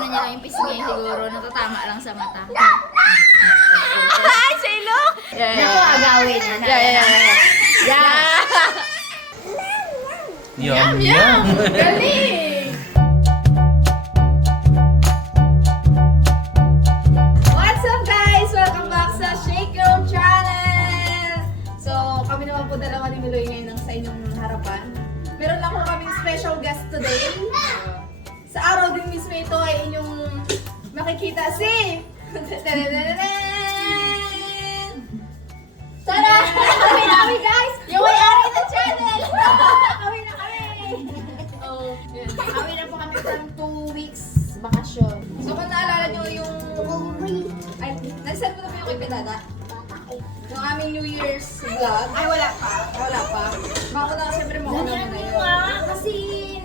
ano niya lang yung pisngi siguro, natatama lang sa mata. Ay, sa ilong! Naku, agawin. Yum, yum. Galing! What's up guys? Welcome back sa Shake Girl Channel! So, kami naman po dalawa ni Miloy ngayon sa inyong harapan. Meron lang po kaming special guest today. Sa araw din mismo ito ay inyong makikita si... Tara! Kami na kami guys! Yung may-ari ng channel! Kami na kami! Oh, yun. Kami na po kami from 2 weeks bakasyon. So kung naalala nyo yung... Ay, nag-send ko na po yung kay Pinada? Yung aming New Year's vlog. Ay, wala pa. Wala pa. Baka na, siyempre mauna mo na yun. Kasi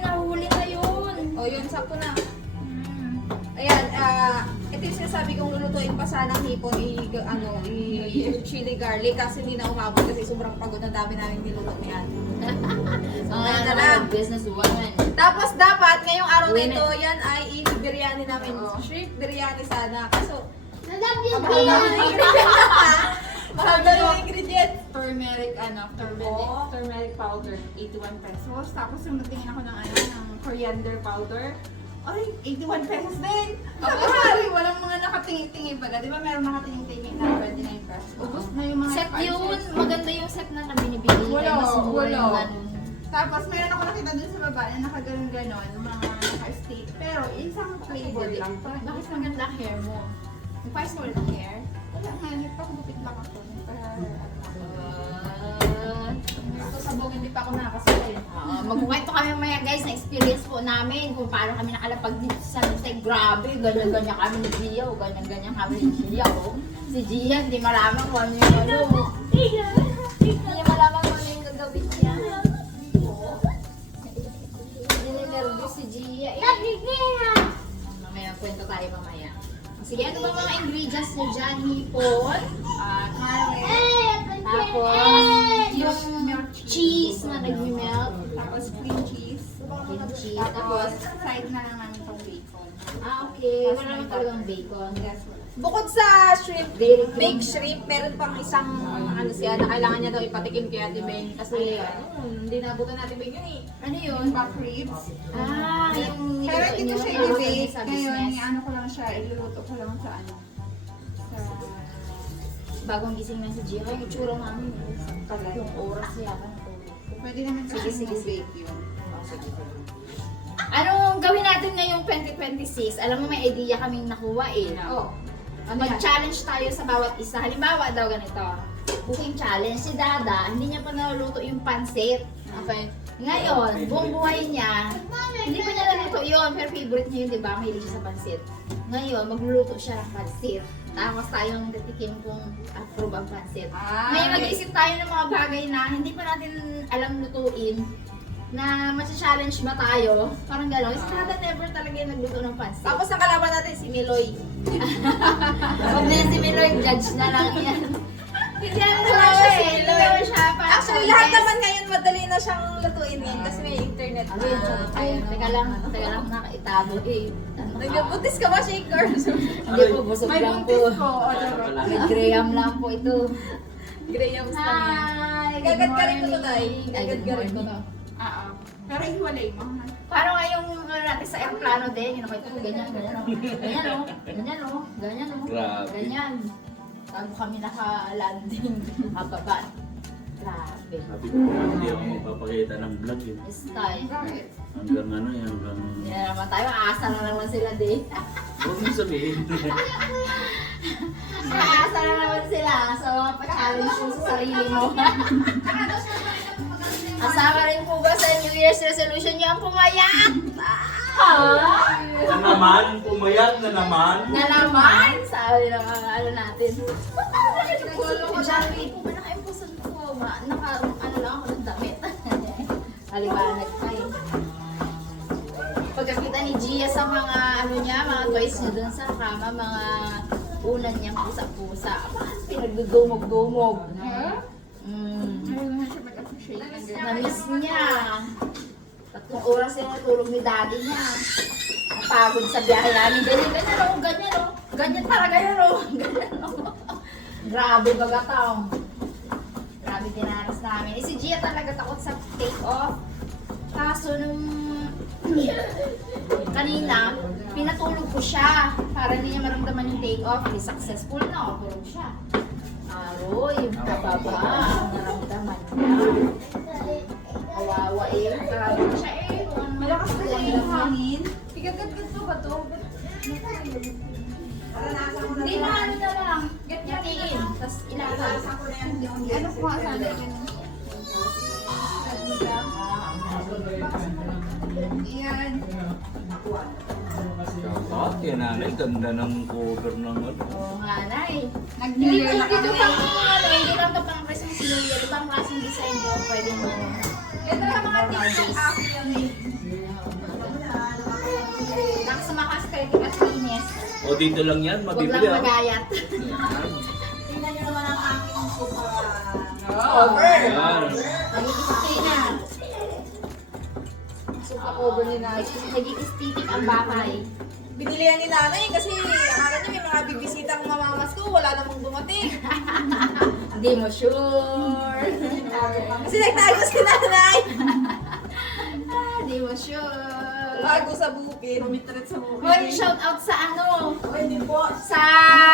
nahuli na yun. O, yun, sakto na. Ayan, ito yung sinasabi kong lulutuin pa sanang hipon, chili garlic kasi hindi na umabot kasi sobrang pagod na dami namin niluto niyan. So, ayan na lang. Business woman. Tapos dapat, ngayong araw na ito, yan ay i-biryani namin. Shrimp biryani sana. Kaso, mahal na yung ingredients. Turmeric powder, 81 pesos. Tapos yung natingin ako ng coriander powder, ay, 81 pesos din. Sorry, walang mga nakatingin-tingin pala. Di ba meron nakatingin-tingin na 29 pesos? Ubus na yung mga Set spices. yun. Maganda yung set na binibili. Wala, Mas mura yung wala. ganun. Tapos meron ako nakita dun sa baba na nakaganon-ganon, mga naka-steak. Pero isang flavor lang. Bakit maganda hair mo? Nagpais mo ulit ng hair? Wala nga, nagpakagupit lang ako. Ito sabog, hindi pa ako nakakasakay. Magkukwento kami maya guys na experience po namin kung paano kami nakalapag dito sa Nintay. Grabe, ganyan-ganyan kami ni Gia o ganyan-ganyan kami ni Gia o. Si Gia, hindi malaman kung ano yung ano. Hindi niya malaman kung ano yung gagawin niya. Hindi na nervous si Gia eh. Mamaya kwento tayo mamaya. Sige, ano ba mga ingredients niyo dyan? Hipon, tapos yung cheese na nag-melt, Tapos cream cheese. tapos Side na lang namin itong bacon. okay, wala naman talagang bacon. Yes, wala. Bukod sa shrimp, Very big shrimp, meron pang isang ano siya na kailangan niya daw ipatikim kay Ate Beng kasi hindi naabutan natin Beng yun eh. Ano yun? Yung back ribs. Yung Pero niluto hindi niyo ko siya para i-bake. sa Ngayon, business. i-ano ko lang siya, iluluto ko lang sa ano. Sa... Bagong gising na si Gia, yung itsura namin. Yung oras yata. Pwede naman kasi Sige, sige. bake yun. Anong gawin natin ngayong 2026? Alam mo, may idea kaming nakuha eh. Oh. Ano yan? Mag-challenge tayo sa bawat isa. Halimbawa daw ganito. Cooking challenge. Si Dada, hindi niya pa naluluto yung pansit. Okay. Ngayon, buong buhay niya, hindi pa niya naluto yun. Pero favorite niya yun, di ba? Mahilig siya sa pansit. Ngayon, magluluto siya ng pansit. Tapos tayong titikim kung approve ang pansit. Ngayon, mag-iisip tayo ng mga bagay na hindi pa natin alam lutuin na masya-challenge ba tayo? Parang gano'n. Si Dada never talaga yung nagluto ng pansit. Tapos ang kalaban natin si Miloy. Huwag na yan si Miloy, judge na lang yan. Hindi naman naman siya eh. Hindi naman siya parang Actually, lahat naman ngayon madali na siyang lutuin ngayon kasi may internet na. Teka lang, nakaitabo eh. Nagbutis ka ba, Shaker? Hindi po, busog May lang buntis po. ko. O, diba? May graham lang po ito. Graham lang yan. Hi! Gagad ka rin ko to, Tay. Gagad ka rin ko to. Oo. Pero ihiwalay mo. Paano nga yung ano natin sa aeroplano din? Yung nakita ko, ganyan, ganyan o. Ganyan o. Ganyan o. Ganyan o. Grabe. Ganyan. Bago kami naka-landing. Hababa. Grabe. Sabi ko, hindi ako magpapakita ng vlog eh. Style. Bakit? Hanggang ano eh, hanggang... Hindi na naman tayo. Aasa na naman sila din. Huwag mo sabihin. Aasa na naman sila. So, pa-challenge mo sa sarili mo. Kasama rin po ba sa New Year's resolution niyo ang pumayat? Ha? Na naman, pumayat na naman. Na naman? Sabi ng mga ano natin. Ba't ako nakikipulong ko dyan? Hindi po ba naka-imposan ko? Ano lang ako ng damit. Kaliwanag pa eh. Pagkakita ni Gia sa mga ano niya, mga toys niya dun sa kama, mga unan niyang pusa-pusa. Pinagdudumog-dumog. Ayaw naman siya mag-appreciate. Na-miss niya. 3 oras yung natulog ni daddy niya. pagod sa biyahe namin. Ganyan talaga yun o. Ganyan o. Grabe bagatang. Grabe dinaras namin. Si Gia talaga takot sa take off. Kaso nung kanina, pinatulog ko siya para hindi niya maramdaman yung take off. Hindi successful na, tulog siya. Aroy, kababa ang naramdaman niya. Kawawa eh. Kawawa siya eh. Malakas na yung hangin. Pigagat-gat mo ba to? Hindi na ano na lang. Yatiin. Tapos ilagay. Ano po nga sabi? Yan. Okay, nanay, ganda ng cover ng ano. Oo nga na eh. Nag-New Year na Dito kami. pang ano, hindi lang ito pang Christmas New Year. Ibang klaseng design mo. Pwede mo. Ito lang mga TikTok app yun eh. Nasa mga aesthetic at linis. O dito lang yan, Huwag mabibili lang ah. magayat. Tingnan niyo naman ang aking super Cover. Yan. Nagiging na. super cover ni Nanay. Nagiging aesthetic ang bahay. Binili yan ni Nanay kasi akala niya may mga bibisitang mamamas ko, wala namang dumating. Hindi mo sure. Kasi nagtago si Nanay. Hindi mo sure. Bago sa bukid. Pumitret sa mukha. Hoy, shout out sa ano? Hindi po. Sa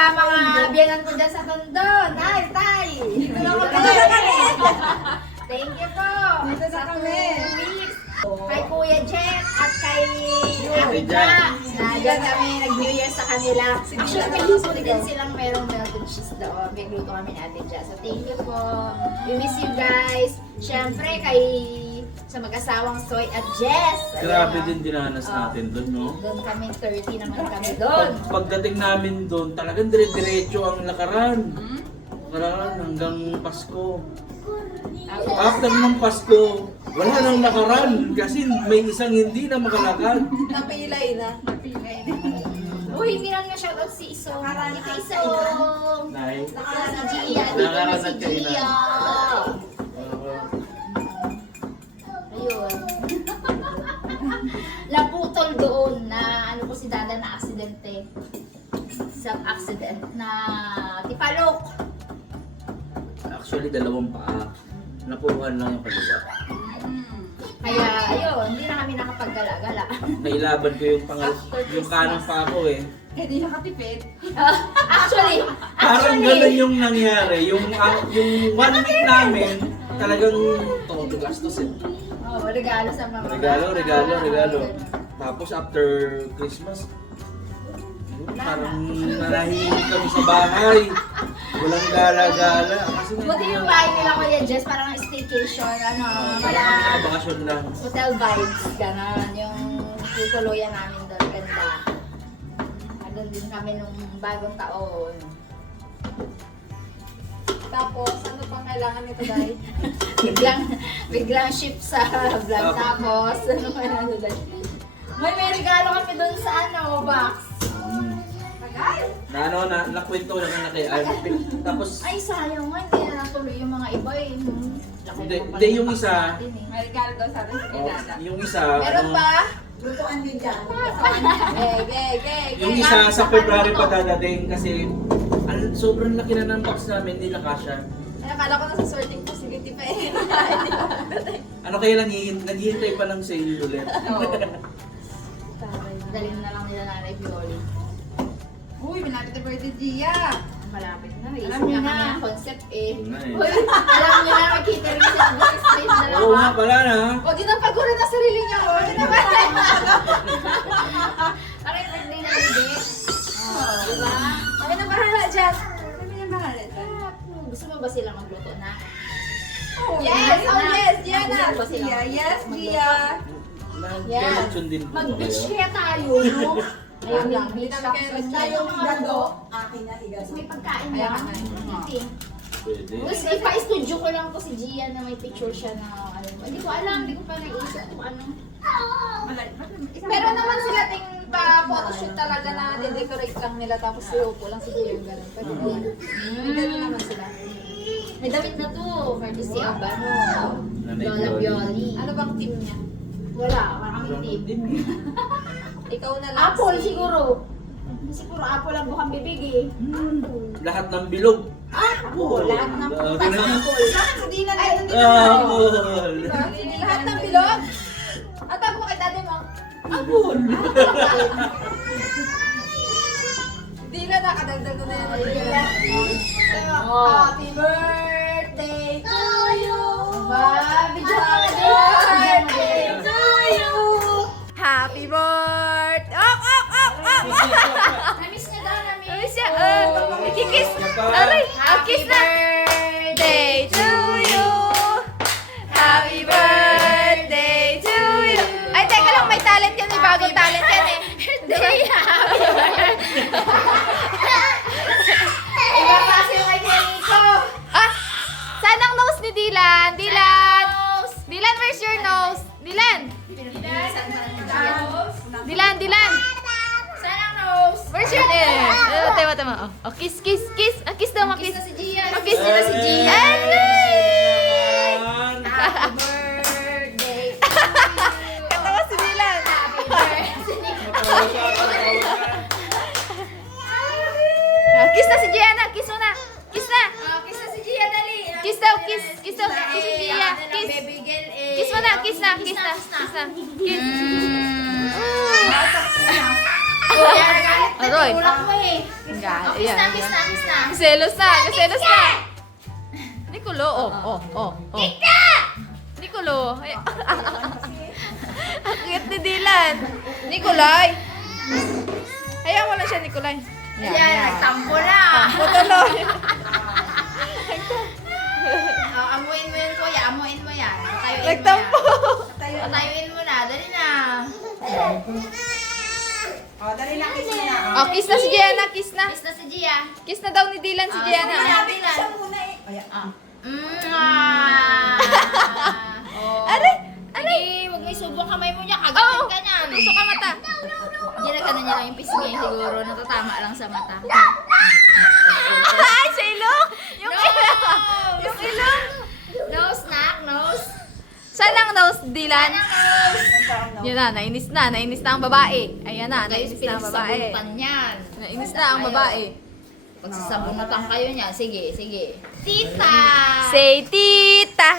mga biyanan ko dyan sa Tondo. Nay, tay! Dito na kami. Thank you po. Dito na Sa kami. 2 weeks. Kay Kuya Jet at kay Ate Jack. Jack. Diyan kami nag-New Year sa kanila. Actually, may gusto din silang merong melted cheese doon. May gluto kami ni Ate Jack. So, thank you po. We miss you guys. Siyempre, kay sa mag-asawang Soy at Jess. Ayan, Grabe ah. din dinanas natin doon, no? Doon kami, 30 naman kami doon. Pagdating namin doon, talagang dire-diretso ang lakaran. Lakaran hanggang Pasko. After ng Pasko, wala nang lakaran kasi may isang hindi na makalakad. Napilay na. Uy, hindi lang nga shoutout si Isong. Marami kay Isong. Nay. Si Gia. Dito na si Nakakarat kayo na. Gia. Ayun. Naputol doon na ano po si Dada na aksidente. Sa accident na tipalok. Actually, dalawang paa. Napuruhan lang yung kaliwa. Kaya ayun, hindi na kami nakapagala-gala. Nailaban ko yung yung kanang paa ko eh. Eh di nakatipid. Actually, Parang ganun yung nangyari. Yung 1 week namin, talagang todo gastos eh. oh, regalo sa mga Regalo. Tapos after Christmas, yun, parang nanahimik kami sa bahay. Walang gala-gala. Kasi Buti yung bahay nila Kuya Jess, parang staycation, ano, wala bakasyon lang. hotel vibes, gano'n. Yung tutuluyan namin doon, ganda. Doon din kami nung bagong taon. Tapos, ano pang kailangan nito, Day? Biglang ship sa vlog. Tapos, ano pa na doon? May regalo kami doon sa ano, box. Nakwento ko na kay Alvin. Tapos, Ay, sayang nga, hindi na natuloy yung mga iba eh. Laki Hindi, naman pala hindi, yung ng isa. natin eh. May regalo daw sa akin si oh, Dada. yung isa, Meron ano, ba? Lutuan din dyan. yung isa sa February pa dadating kasi sobrang laki na ng box namin, hindi na kasya. Ay, akala ko nasa sorting facility pa eh. Ano kaya naghihintay pa ng sale ulit? Dalhin na lang nila Nanay Pioli. Uy, malapit na birthday Gia. Malapit na. May Alam isip niyo na na. kami ng concept eh. Yun na eh. Uy, alam niyo na, mag-catering sa business place na lang Oo nga ha. pala na. Huwag yun ang paguro na sarili niya. Huwag yun naman. Parang yung birthday na hindi. Diba? Kami na bahala dyan. Kami na bahala dyan. Gusto mo ba sila magluto na? Yes! Oh yes! Diyan na! Gusto mo ba sila Gia, yes, magluto? Gia. Nag-collection din po Mag-beach kayo. kaya tayo, no? Ayun lang, beach Kaya tapos tayong mga higado. ano, Akin na higado. Tapos may pagkain Ayan lang. ka na. Eating. Pwede. Tapos ipa-studio ko lang po si Gian na may picture siya na ano. Hindi ko alam, hindi ko pa naisip kung ano. Meron naman sila ting pa-photoshoot talaga na de-decorate lang nila tapos siupo lang siguro yung ganun. Pwede din. Ganun naman sila. May damit na to, courtesy of ano, Nanay Lola Pioli. Pioli. Ano bang team niya? Wala, parang Ganun team. din eh. Ikaw na lang. Apple siguro. Siguro apple ang bukang bibig eh. Lahat ng bilog. Apple. Lahat ng Ah, prutas tingnan mo. apple. Hindi na ganun din. Apple. Lahat ng bilog. At ako kay daddy mo. Apple. Di na nakadagdag ko na yan. Happy birthday to you. Happy birthday to you. Happy birthday. Up. Namiss niya daw, namiss. Namiss siya. Kikis. Aray. Kiss na. Birthday to you. Happy birthday to you. Ay, teka lang. May talent yan. May bagong talent yan eh. Birthday. Iba kasi yung kay Nico. Ah! Saan ang nose ni Dylan? Dylan! Dylan, where's your nose? Dylan! Dylan! Sana nose. Where's your Tama. Oh, kiss. Ah, kiss daw, Kiss kiss. na si Gia. Oh, kiss na si Gia. Happy birthday. Katawa si Dylan. Happy birthday. Ah, kiss na si Gianna. Kiss mo na. Kiss na. Kiss na si Gia, dali. Kiss daw, kiss. Kiss daw. Kiss si Gia. Kiss. Baby girl eh. Kiss mo na. Kiss na. Kiss. Kiss. Aroy. Tulak mo eh. Kiss Kiss na. Selos na. Nicolo, oh. Nicolo. Ay, ang cute ni Dylan. Nicolay. Hayaan mo lang siya, Nicolay. Yan, nagtampo na. Putuloy. Amuin mo yun, kuya. Amuin mo yan. Patayuin Nagtampo. mo yan. Patayuin mo na. Dali na. Dali na, kiss mo na. Oh, kiss na si Gianna. Kiss na. Kiss na si Gia. Kiss na daw ni Dylan si Gianna. Bilan. Aray! Sige, huwag may subong kamay mo niya. Oo. Kagatin ka niyan. Tusok ka mata. Ginagano niya lang yung pisngi siguro. Natatama lang sa mata. Ay, sa ilong! Yung ilong! Yung ilong! Nose, knock, nose. Saan ang nose, Dylan? Nose. Yun na, nainis na ang babae. Ayan na, nainis na ang babae. Pinagsabunutan niyan. Nainis na ang babae. Pagsasabunutan kayo niya. Sige. Tita! Say, tita!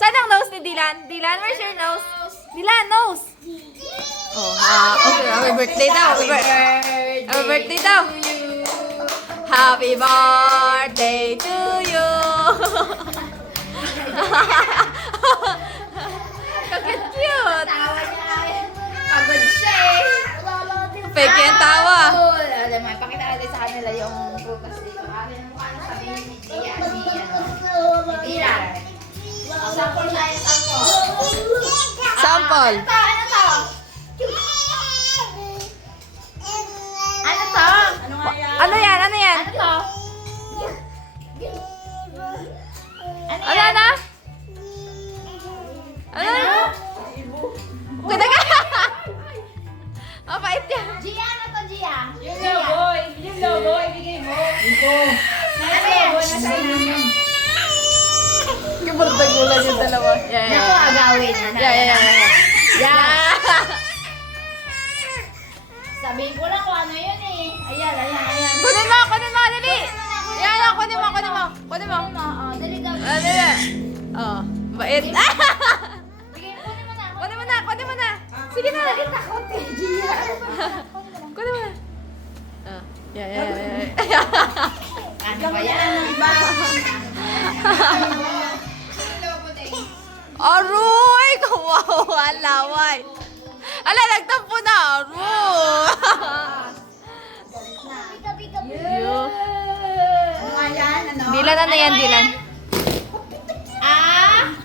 Saan ang nose ni Dylan? Dylan, where's your nose? Dylan, nose! Oh, okay, happy birthday daw. Happy birthday daw. Happy birthday to you. Cute. Tawa niya. Pagod siya eh. Fake yung tawa. Alam mo, ipakita natin sa kanila yung prutas dito. Ano yung mukha na sabihin ni Gia? Tira. Sample tayo, sample. Sample. Ano to? Ano to? Ano nga yan? Ano yan? Ano yan? Ano to? Ano na? Ano na? Ganda ka. Mabait yan. Gia, ano to, Gia? Yung logo, ibigay mo. Ano yan? Kiburdagulan yung dalawa. Naku, agawin. Yeah. Sabihin ko lang kung ano yun eh. Ayan. Kunin mo, dali. Yan, kunin mo. Dali daw. Ano yan? Oh, bait. Kunin mo na. Kunin mo na. Sige na. Takot eh, Gia. Kunin mo na. Oh, yeah. Ano ba yan? Aroy! Kawawa, laway. Ala, nagtampo na. Aroy! Ano nga yan? Ano? Dylan, ano yan, Dylan?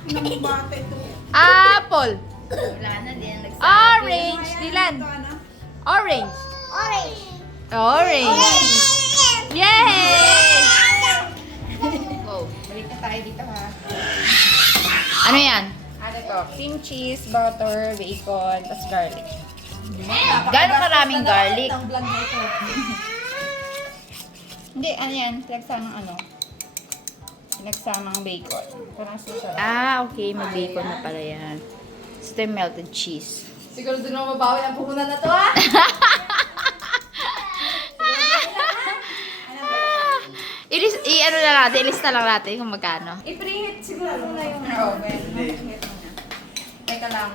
Anong bata ito? Apple. Wala na din. Orange. Dylan. Orange. Orange. Yay! Go. Balik na tayo dito ha. Ano yan? Ano to? Cream cheese, butter, bacon, tas garlic. Gano'ng karaming garlic? Ang vlog na ito. Hindi, ano yan? Pinagsamang bacon. Parang susunod. Ah, okay. May bacon na pala yan. Ito yung melted cheese. Siguro doon ako mabawi ang puhunan na to, ha? Ano na natin, ilista lang natin kung magkano. I-preheat siguro muna yung oven. Teka lang.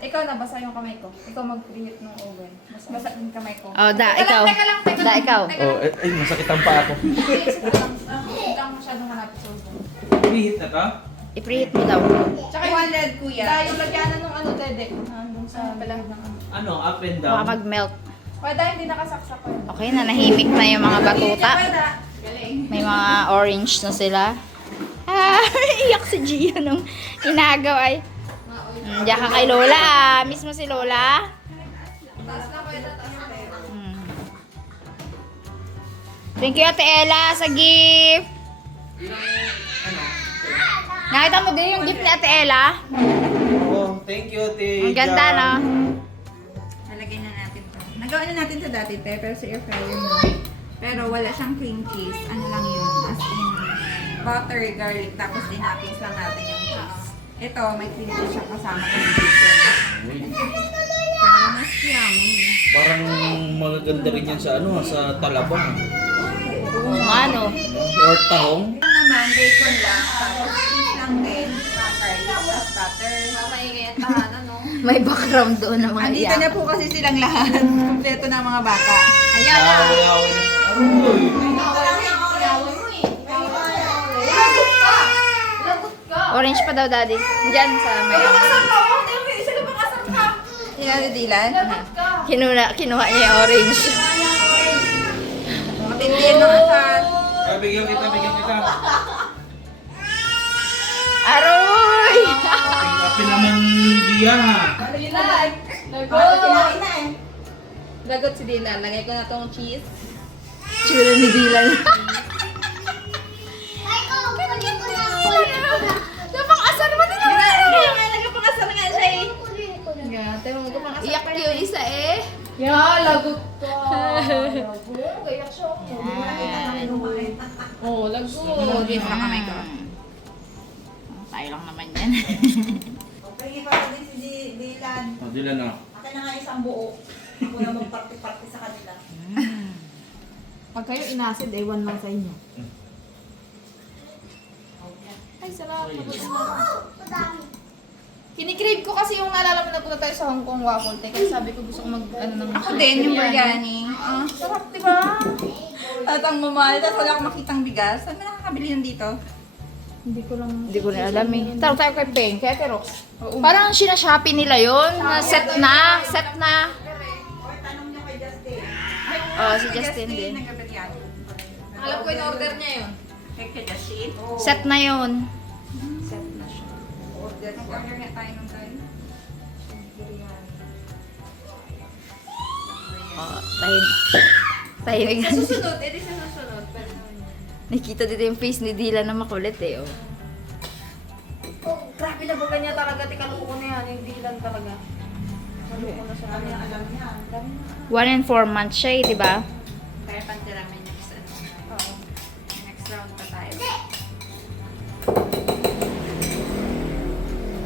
Ikaw na, basa yung kamay ko. Ikaw mag-preheat ng oven. Basa yung kamay ko. Oh, da, Teka ikaw. lang, teka lang, teka Da, lang. ikaw. Teka Oh, lang. ay, masakit ang paa ko. Sige lang. Huwag kang masyadong malapit sa oven. Preheat na ka? I-preheat mo daw. Tsaka 200, kuya. Dahil yung lagyanan ng ano, Dede. Nandun sa balag ng ano. Ano, up and Baka down? mag-melt. Pwede, hindi nakasaksak ko yun. Okay na, nahimik na yung mga batuta. Pwede. Galing. May mga orange na sila. Ah, iyak si Gia nung inagaw ay. Diyan ka kay Lola ah. Miss mo si Lola? Taas na, pwede. Taas na. Hmm. Thank you Ate Ella sa gift. Nakita mo din yung gift ni Ate Ella? Oh, thank you, Ate. Ang ganda no? Nalagay na natin to. Nagawa na natin to dati, pero sa air fryer na. Pero wala siyang cream cheese. Ano lang yun? As in, butter, garlic, tapos dinapins lang natin yung cheese. Ito, may cream cheese siya kasama ng bacon. Para mas yummy. Parang magaganda rin yan sa ano, sa talabang. Ano? Or tahong. Ito naman, bacon lang, tapos cheese lang din, garlic, tapos butter. Maingay ang tahanan, no? May background doon na mga Andito iyak. na po kasi silang lahat. Kompleto na mga bata. Ayan na. Away-away na. Aroy! Orange pa daw daddy. Diyan sa may... Yan na Dylan. Kinuha niya yung orange. Matindi yan ng asal. Ah, bigyan kita, bigyan kita. Aroy! Kape naman Gia. Lagot si Dylan. Lagay ko na tong cheese. Tsura ni Dylan. Napang-asar mo din Nagpapakasal nga siya eh. Iyak yung isa eh. Yeah, lagot ka. Lagot. Gayak siya. Oh, lagot. Dito na kamay ko. Tayo lang naman yan. Okay, para din si Dylan. Oh, Dylan na. Akin na nga isang buo. Ako na magparty-party sa kanila. Pag kayo inasid, ewan lang sa inyo. Ay, sarap. Kinikrave ko kasi yung naalala mo na punta tayo sa Hong Kong waffle cake. Kasi sabi ko gusto ko mag-ano ng... Ako din, yung biryani. Sarap, di ba? At ang mamahal, tapos wala akong makitang bigas. Saan mo nakakabili yun dito? Hindi ko lang... Hindi ko na alam eh. Tawag tayo kay Peng, kay Ate Rox. Parang sinashopee nila yun. Na set na. Set na. Or tanong niyo kay Justin. Oh, si Justin din. Nagbiryani. Alam ko yung order niya yun. Kay Justin? Set na yun. Set na siya. Mag-order nga tayo ng tayo. Oh, tayo na Sa susunod, edi sa susunod. Pwede naman yun. Nakikita dito yung face ni Dylan na makulit eh. Oh. Grabe na ba niya talaga? Tikaluko ko na yan. Hindi lang talaga. Maluko na siya. Ano yung alam niya? 1 and 4 months siya eh, di ba? Kaya pantiramin next ano. Oo. Next round pa tayo.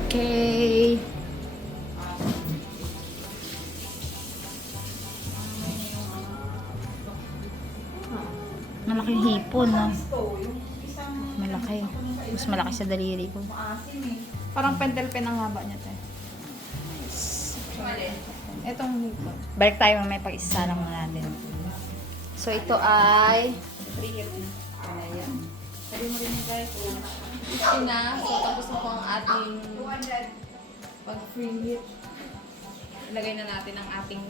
Okay. Malaking hipon, no? Ito, yung isang Malaki. Mas malaki sa daliri ko. maasim eh. Parang pentel pen ang haba niya tayo. Sumalin. Etong hipon. Balik tayo mamaya pag isasalang mo natin. So, ito ay... Preheat na. Ayan. Sabi mo rin guys. Ito na. So, tapos na po ang ating pag-free heat. Ilagay na natin ang ating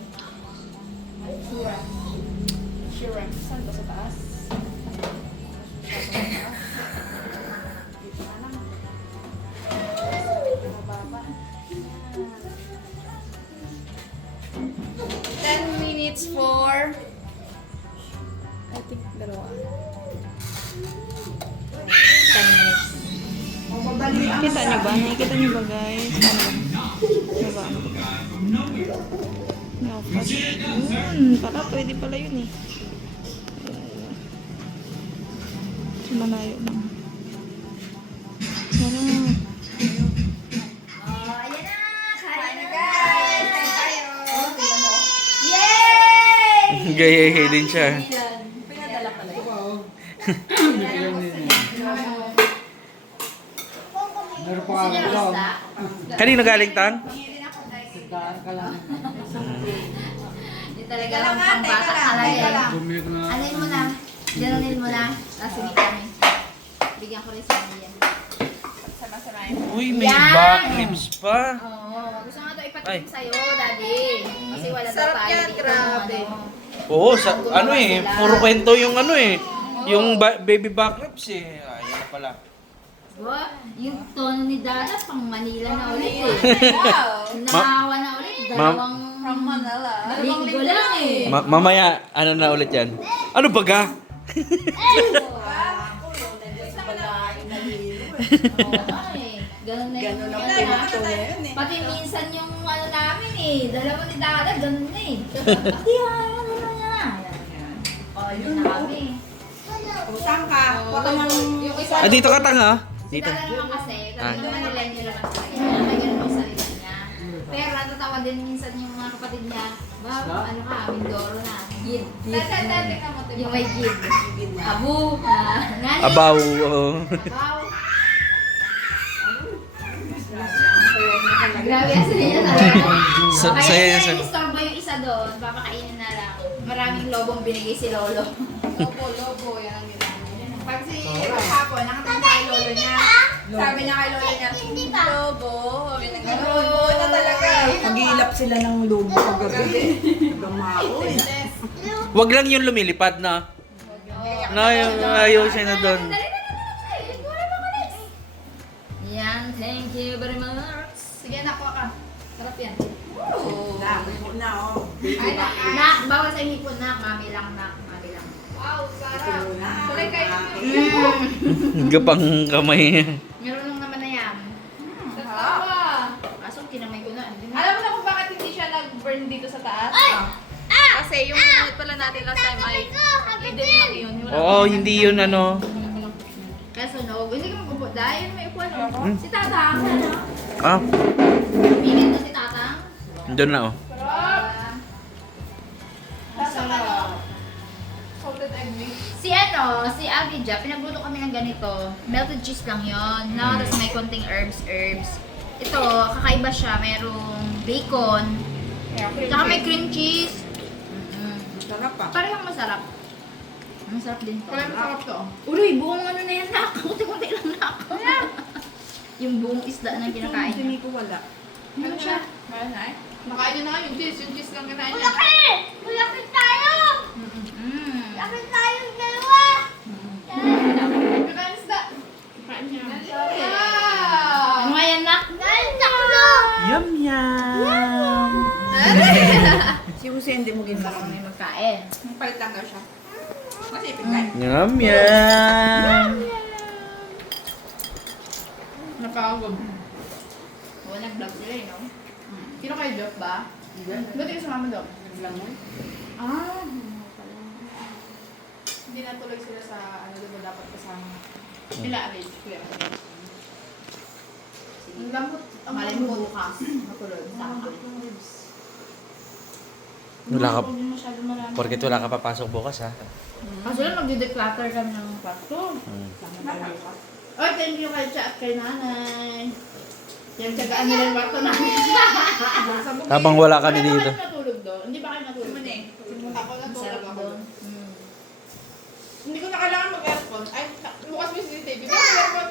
shura. Shura. Saan ba sa taas? Sa taas. Dito na lang. Mababa. 10 minutes for I think dalawa. 10 minutes. Kita niyo ba? Nakikita niyo ba guys? Ano ba? No, pala pwede pala yun eh. Malayo na. Ano? Oh, ayan na! Kain na Gayahe din siya. Pinadala ka lang. Meron pa Gusto niya ng isda? Kanino galing tang? Daan ka lang. Hindi talaga lang pang bata talaga. Bumili ko na. Alin mo na. Ganunin mo na. Tapos hindi kami. Bigyan ko rin sa inyo. Uy, may Yan! back ribs pa. Oo. Gusto nga ito Ay. ipatingin sa'yo, Daddy. Kasi wala daw Sarap tayo yan, dito. grabe. Oo, ano eh, puro kwento yung ano eh. Yung baby back ribs eh. Ayan na pala. Wow, yung tono ni Dada pang Manila na ulit eh. Wow! Nakawa na ulit. Dalawang From Manila. linggo lang eh. Mamaya, ano na ulit yan? Ano baga? Oo nga eh. Ganun na yung Ganun yan, ang ah. punto na yun eh. Pati minsan yung ano namin eh. Dalawa ni Dada, ganun na eh. Hindi ano na niya. Oh, yun na kami. O, saan ka? Huwag ka nang... Yung isa. Ah, dito ka tang ha? Si Dito. Dada naman kasi, Ah. talagang Manileño naman talaga. May ganun yung salita niya. Pero natatawa din minsan yung mga kapatid niya. Ba, ano ka, Mindoro na. Gid. Dati ka mo ito. Yung may gid. Abu. Ngani. Abaw. oo. Abaw. Grabe ang sila niya talaga. Sa- Kaya saya- nga in-store yung isa doon, papakainin na lang. Maraming lobong binigay si Lolo. Lobo. Yan ang ginagawa. Pag si hapon, nakatingin kay lolo niya. Sabi niya kay lolo niya, Lobo. Sabi niya, Lobo na talaga. Nag-iilap sila ng lubo kagabi. Gamao eh. Wag lang yung lumilipad na. Na yung ayaw siya na doon. Yan, thank you very much. Sige, nakuha ka. Sarap yan. Na, oh. Nak, bawal sa hipon, nak. Mami lang, nak. Mami lang. Wow, sarap. Na. Tuloy kayo. Gapang kamay. Meron lang naman na yan. Sarap. Kaso, kinamay ko na. Hindi na. Alam mo na kung bakit hindi siya nag-burn dito sa taas? Kasi yung ginamit pala natin last time ay edit lang yun. Wala Oo, hindi yun ano. Kaso, no, hindi ka mag-upo. Dahil may upuan, no? Si Tatang, ano? Ah, Pingin to si Tatang. doon na oh. Sarap. Lasa ka no? Salted egg mix. Si ano, si Abidja, pinagluto kami ng ganito. Melted cheese lang yon, no? Tapos may konting herbs. Ito, kakaiba siya. Merong bacon. Tsaka may cream cheese. Sarap pa. Parehong masarap. Masarap din to. Kaya masarap to. Uy, buong ano na yan, nak. Kunti-kunti lang, nak. Yung buong isda na kinakain Hindi niya. ko wala. Ano siya? Meron na eh. Nakain niya na yung cheese. Yung cheese lang kinain niya. Kinain isda. Kain niya. Wow! Ano nga yan, nak? Yum yum. Si Jose hindi mo Parang ginagawa. may magkain. Palit lang daw siya. Masipin ka. Yum yum. Napakagod. Oo, nag-vlog sila eh, no? Sino kayo Dok ba? Ba't yung sumama Dok? Ah. Hindi natuloy sila sa ano diba dapat kasama. Sila Abid. Kuya Abid. Ang lambot. Ang Malay mo lambot. bukas. Matulog. Ang Sama lambot kami. ng ribs. Wala ka, Hindi masyado marami. porket wala ka papasok bukas ha. Kaso lang magde-declutter kami ng kwarto. Oh, thank you kay Cha at kay Nanay. Yan, tsagaan nila yung kwarto namin. Habang wala kami Wala ba dito. kayo natulog doon? Hindi ba kayo natulog Muna eh. doon? Ako na Sarap tulog ako. doon. Hindi ko na kailangan mag-aircon. Ay, bukas mo yung CCTV. Ba mag-aircon?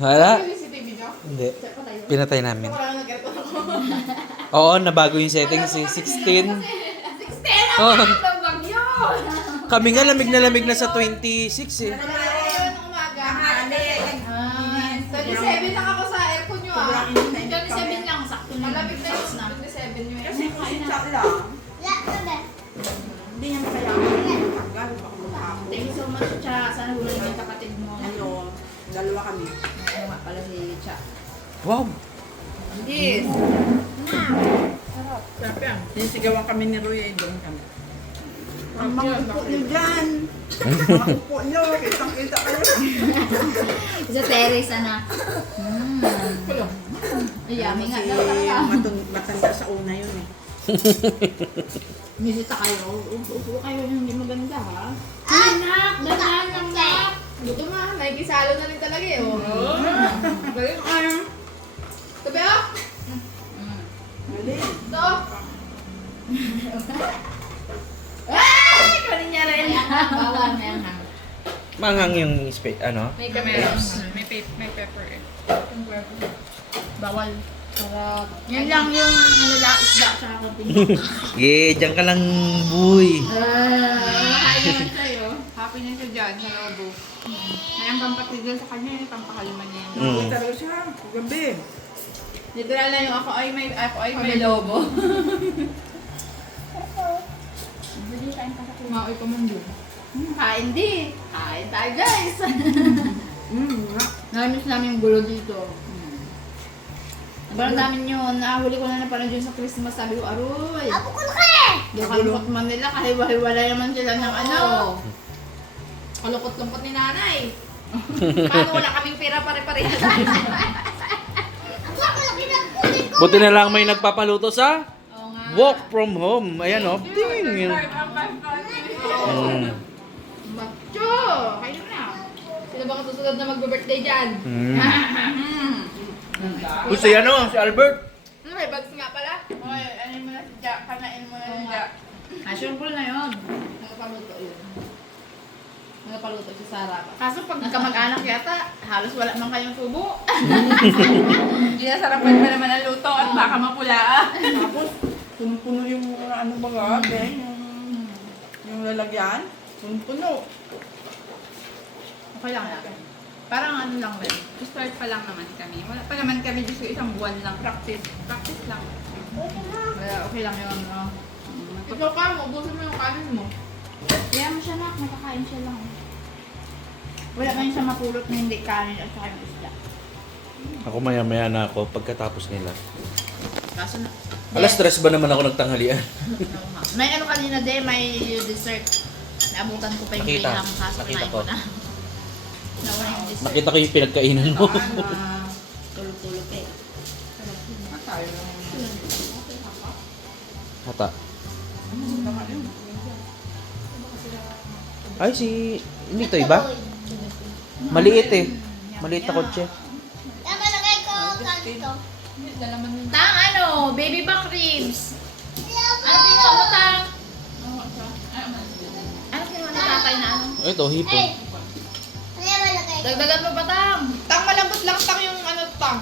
Wala? Yung CCTV nyo? Hindi. Check pa tayo. Pinatay namin. Wala na nag-aircon ako. Oo, nabago yung settings eh. 16. 16 Oh. ang bagyo! Kami nga lamig na sa 26 eh. Wala na yun ng umaga. Ah, 27 lang ako sa aircon nyo ah. Sobrang init na init 27 lang, sakto na. Malamig na yun. Na. 27 nyo Kasi eh. kung isa lang, hindi yan kaya tanggal. Baka maghapon. Thank you so much, Cha. Sana hulang yung kapatid mo. Ano, dalawa kami. Ano nga pala si Cha. Wow! Yes. Sarap yan. Sinisigawan kami ni Roy ay doon kami. Ang mga upo nyo dyan. Mga upo nyo. Kitang-kita kayo. Sa terrace, ana. Ay, yummy nga. Si daw talaga. matanda sa una yun eh. Misita kayo. Upo kayo yung hindi maganda ha. Anak! Danaan lang nak! Luto na, may kisalo na rin talaga eh. Oh. Balik ka na. Tabi ah! Mali. Ito! Ay! Kanin niya rin. Bawal na yan ha. Manghang yung ano? May cameras. May pepper eh. Bawal. Sarap. Yan lang yung isda sa konting. Yeah, dyan ka lang, boy. Kaya naman sa'yo. Happy na siya dyan sa lobo. May ang pampatigil sa kanya, yung pampakaliman niya. Uy, talaga siya. Gabi. Literal na yung ako ay may lobo. Kumaoy pa man doon. Kain di. Kain tayo guys. Nga. Namiss namin yung gulo dito. Parang namin yun. Nahuli ko na napanood yun sa Christmas. Sabi ko, aroy. Apo ko na kayo! Kalukot man nila. Kahiwa-hiwalay naman sila ng ano. Kalukot-lumpot ni nanay. Paano wala kaming pera pare-pareha? Buti na lang may nagpapaluto sa Oo nga. walk from home. Ayan o. Ting! Macho! Kayo na. Sino ba kasusunod na magbe-birthday dyan? Gusto yan o, si Albert. Ano, may bags nga pala. Oy, ano mo na si Jack? Kanain mo na si Jack. Sure na yun. Nagapaluto yun. Nagapaluto si Sarah. Kaso pag kamag-anak yata, halos wala man kayong tubo. Hindi na sarapan pa naman ang luto at baka mapula ah. Tapos, puno-puno yung mga ano ba nga, Ben? Yung lalagyan. Puno-puno. Okay lang yan. Parang ano lang rin. Start pa lang naman kami. Wala pa naman kami dito isang buwan lang. Practice. Practice lang. Kaya okay lang yun. No? Ikaw ka, ubusin mo yung kanin mo. Kaya mo siya nak, makakain siya lang. Wala man siya mapulot na hindi kanin at saka yung isda. Ako maya-maya na ako pagkatapos nila. Kaso na. Alas stress ba naman ako nagtanghalian? May ano kanina din, may dessert. Naabutan ko pa yung Nakita. bilang kaso Nakita kinain ko. ko na. Nawala yung dessert. Nakita ko yung pinagkainan mo. Tulog-tulog eh. Tayo lang. Hata. Ay, si... Hindi to iba? Maliit eh. Maliit na kotse. Tang ano, baby back ribs. Ano kinuha mo tang? Ano kinuha ni tatay na ano? Ito, hipon. Dagdagan mo pa tang. Tang malambot lang, tang yung ano, tang.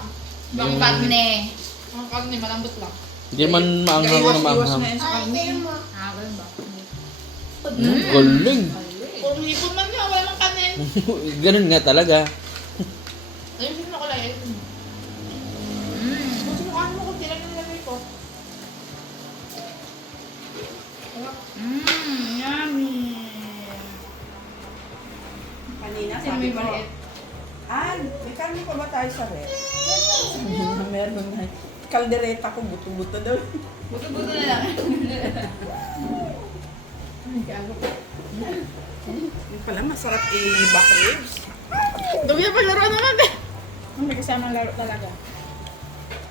Bang bagne. Ang karne, malambot lang. Hindi man maanghang na Iwas maanghang. na yan sa kanya. Ah, ganun ba? Galing. Kung hipon man niya, wala mang kanin. Ganun nga talaga. Ayun, mo ko lang yun. Kung sinukaan mo, kung sila nilagay ko. Yummy. Kanina Kasi sabi may ko, maliit. May karne pa ba tayo sa rep? Meron na. Kaldereta ko, buto-buto daw. Buto-buto na lang. Yung pala, masarap i-back ribs. Dumi na paglaro naman eh. May kasamang laro talaga.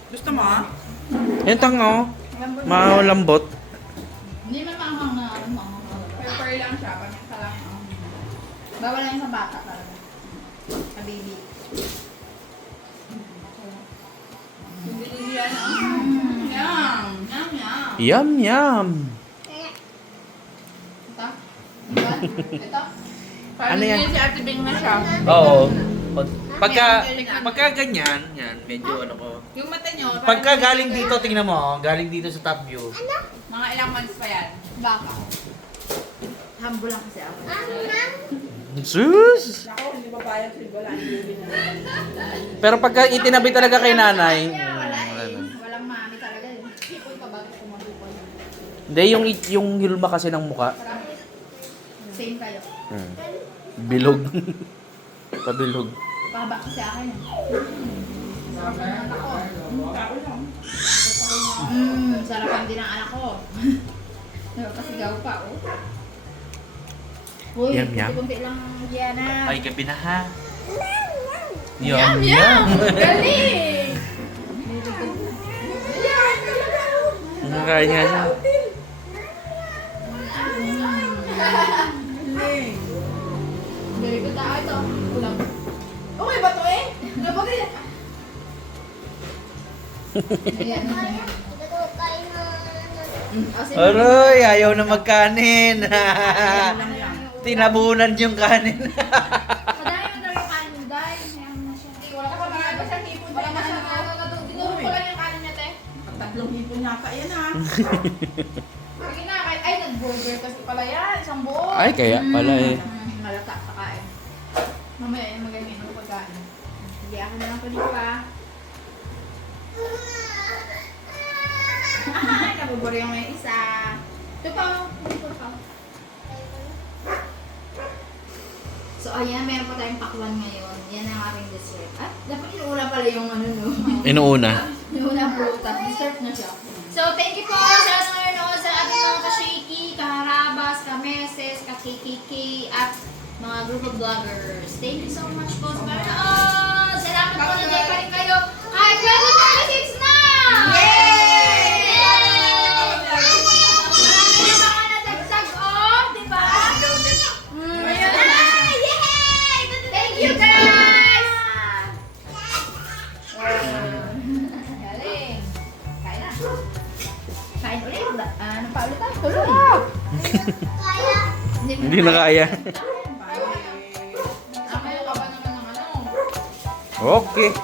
Gusto mo ah? Yan tang oh. Malambot. Hindi man maanghang na ano maanghang. Pepper lang siya. Paminta lang. Bawal lang yung sa bata talaga. Sa baby. Hindi yan. Yum! Yum, yum! Yum, yum. Ito? Diba? Ito? Parang Ano yan? hindi si Ate Bing na siya. Oo. Pagka ganyan, yan, medyo ano ko. Yung mata nyo, parang Pagka galing dito, tingnan mo, galing dito sa top view. mga ilang months pa yan. Baka. Humble lang kasi ako. Sus! Ako, hindi ba bayad sa wala ang baby na. Pero pagka itinabi talaga kay nanay, Wala wala eh. na. Walang mami talaga eh. Hipon ka ba? Kumahipon. Hindi, yung hilma kasi ng muka. Same kayo. Bilog. Pabilog. Pahaba kasi akin eh. Sarapan din ang anak ko. Napasigaw pa oh. Uy, Yum, yum. kunti lang yan na. Ay, gabi na ha. Yum, yum! Galing! Kinakain nga niya. Galing. Very good tayo ito. Ulam. Okay ba to eh? Nabagay yan. Ayan. Aroy, ayaw na magkanin. Lang yan. Tinabunan yung kanin. Madami mo daw yung kanin mo, dahil. Ayan na siya. Hindi, wala ka marami pa siyang hipon. Wala ka siyang dinuro ko lang yung kanin niya, te. Tatlong hipon yata yan ha. Sige na, kahit ay nag-burger kasi pala yan. Isang buo. Ay, kaya pala eh. Malata sa kain. Mamaya yung magaling ng pagkain. Hindi ako na lang pwede pa. Ay, nabuburo yung may isa. Ito pa, ito pa. So, ayan, meron pa tayong pakwan ngayon. Yan ang aking dessert. At, dapat inuuna pala yung ano, no? Inuuna. Yung unang prutas. Dessert na siya. So, thank you po sa nanonood sa ating mga ka-shaky, kaharabas, ka-meses, ka-kikiki, at mga group of vloggers. Thank you so much po sa panonood! Salamat po na dahil pa rin kayo. Ay, 2026 na! Yay! Marami na mga nadagdag, oh! Diba? Ayun na! Yay! Thank you, guys! Galing. Kain na. Kain ulit. Ano pa ulit tayo? Tuloy. Hindi na kaya. Mamaya ka pa naman ng ano. Okay.